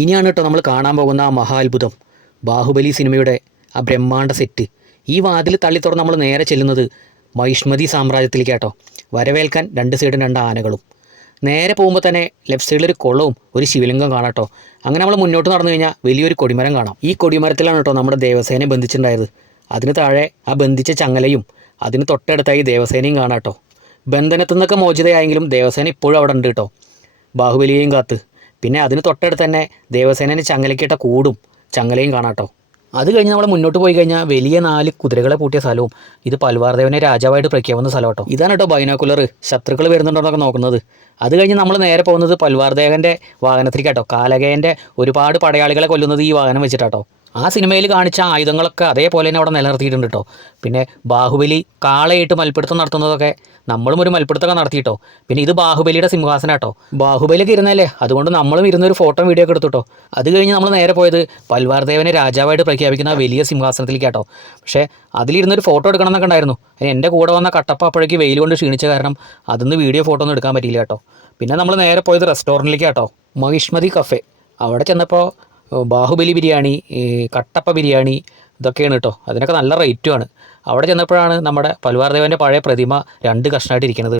ഇനിയാണ് കേട്ടോ നമ്മൾ കാണാൻ പോകുന്ന ആ മഹാ അത്ഭുതം, ബാഹുബലി സിനിമയുടെ ആ ബ്രഹ്മാണ്ഡ സെറ്റ്. ഈ വാതിൽ തള്ളി തുറന്ന് നമ്മൾ നേരെ ചെല്ലുന്നത് മഹിഷ്മതി സാമ്രാജ്യത്തിലേക്ക് കേട്ടോ. വരവേൽക്കാൻ രണ്ട് സൈഡും രണ്ട് ആനകളും. നേരെ പോകുമ്പോൾ തന്നെ ലെഫ്റ്റ് സൈഡിലൊരു കുളവും ഒരു ശിവലിംഗം കാണാം കേട്ടോ. അങ്ങനെ നമ്മൾ മുന്നോട്ട് നടന്നു കഴിഞ്ഞാൽ വലിയൊരു കൊടിമരം കാണാം. ഈ കൊടിമരത്തിലാണ് കേട്ടോ നമ്മുടെ ദേവസേനയെ ബന്ധിച്ചിട്ടുണ്ടായത്. അതിന് താഴെ ആ ബന്ധിച്ച ചങ്ങലയും അതിന് തൊട്ടടുത്തായി ദേവസേനയും കാണാം കേട്ടോ. ബന്ധനത്തു നിന്നൊക്കെ മോചിതയായെങ്കിലും ദേവസേന ഇപ്പോഴും അവിടെ ഉണ്ട് കേട്ടോ, ബാഹുബലിയെയും കാത്ത്. പിന്നെ അതിന് തൊട്ടടുത്ത് തന്നെ ദേവസേനേനെ ചങ്ങലക്കിട്ട കൂടും ചങ്ങലയും കാണാം കേട്ടോ. അത് കഴിഞ്ഞ് നമ്മൾ മുന്നോട്ട് പോയി കഴിഞ്ഞാൽ വലിയ 4 കുതിരകളെ പൂട്ടിയ സ്ഥലവും ഇത് പൽവാർദേവനെ രാജാവായിട്ട് പ്രഖ്യാപിക്കുന്ന സ്ഥലം കേട്ടോ. ഇതാണ് കേട്ടോ ബൈനോക്കുലർ, ശത്രുക്കൾ വരുന്നുണ്ടോന്നൊക്കെ നോക്കുന്നത്. അത് കഴിഞ്ഞ് നമ്മൾ നേരെ പോകുന്നത് പൽവാർദേവൻ്റെ വാഹനത്തിലേക്ക് കേട്ടോ. കാലകേൻ്റെ ഒരുപാട് പടയാളികളെ കൊല്ലുന്നത് ഈ വാഹനം വെച്ചിട്ടാട്ടോ. ആ സിനിമയിൽ കാണിച്ച ആയുധങ്ങളൊക്കെ അതേപോലെ തന്നെ അവിടെ നിലനിർത്തിയിട്ടുണ്ട് കേട്ടോ. പിന്നെ ബാഹുബലി കാളയായിട്ട് മൽപ്പിടുത്തം നടത്തുന്നതൊക്കെ നമ്മളും ഒരു മൽപ്പിടുത്തമൊക്കെ നടത്തിയിട്ടോ. പിന്നെ ഇത് ബാഹുബലിയുടെ സിംഹാസനം കേട്ടോ. ബാഹുബലിയൊക്കെ ഇരുന്നല്ലേ, അതുകൊണ്ട് നമ്മളും ഇരുന്നൊരു ഫോട്ടോ വീഡിയോ ഒക്കെ എടുത്തുട്ടോ. അത് കഴിഞ്ഞ് നമ്മൾ നേരെ പോയത് പൽവാർദേവനെ രാജാവായിട്ട് പ്രഖ്യാപിക്കുന്ന വലിയ സിംഹാസനത്തിലേക്ക് കേട്ടോ. പക്ഷേ അതിലിരുന്നൊരു ഫോട്ടോ എടുക്കണം എന്നൊക്കെ ഉണ്ടായിരുന്നു. എൻ്റെ കൂടെ വന്ന കട്ടപ്പ അപ്പോഴേക്ക് വെയിൽ കൊണ്ട് ക്ഷീണിച്ച കാരണം അതിന്ന് വീഡിയോ ഫോട്ടോ ഒന്നും എടുക്കാൻ പറ്റിയില്ല കേട്ടോ. പിന്നെ നമ്മൾ നേരെ പോയത് റെസ്റ്റോറൻറ്റിലേക്ക് കേട്ടോ, മഹിഷ്മതി കഫേ. അവിടെ ചെന്നപ്പോൾ ബാഹുബലി ബിരിയാണി, കട്ടപ്പ ബിരിയാണി ഇതൊക്കെയാണ് കേട്ടോ. അതിനൊക്കെ നല്ല റേറ്റുമാണ്. അവിടെ ചെന്നപ്പോഴാണ് നമ്മുടെ പൽവാർദേവൻ്റെ പഴയ പ്രതിമ 2 കഷ്ണമായിട്ട് ഇരിക്കുന്നത്.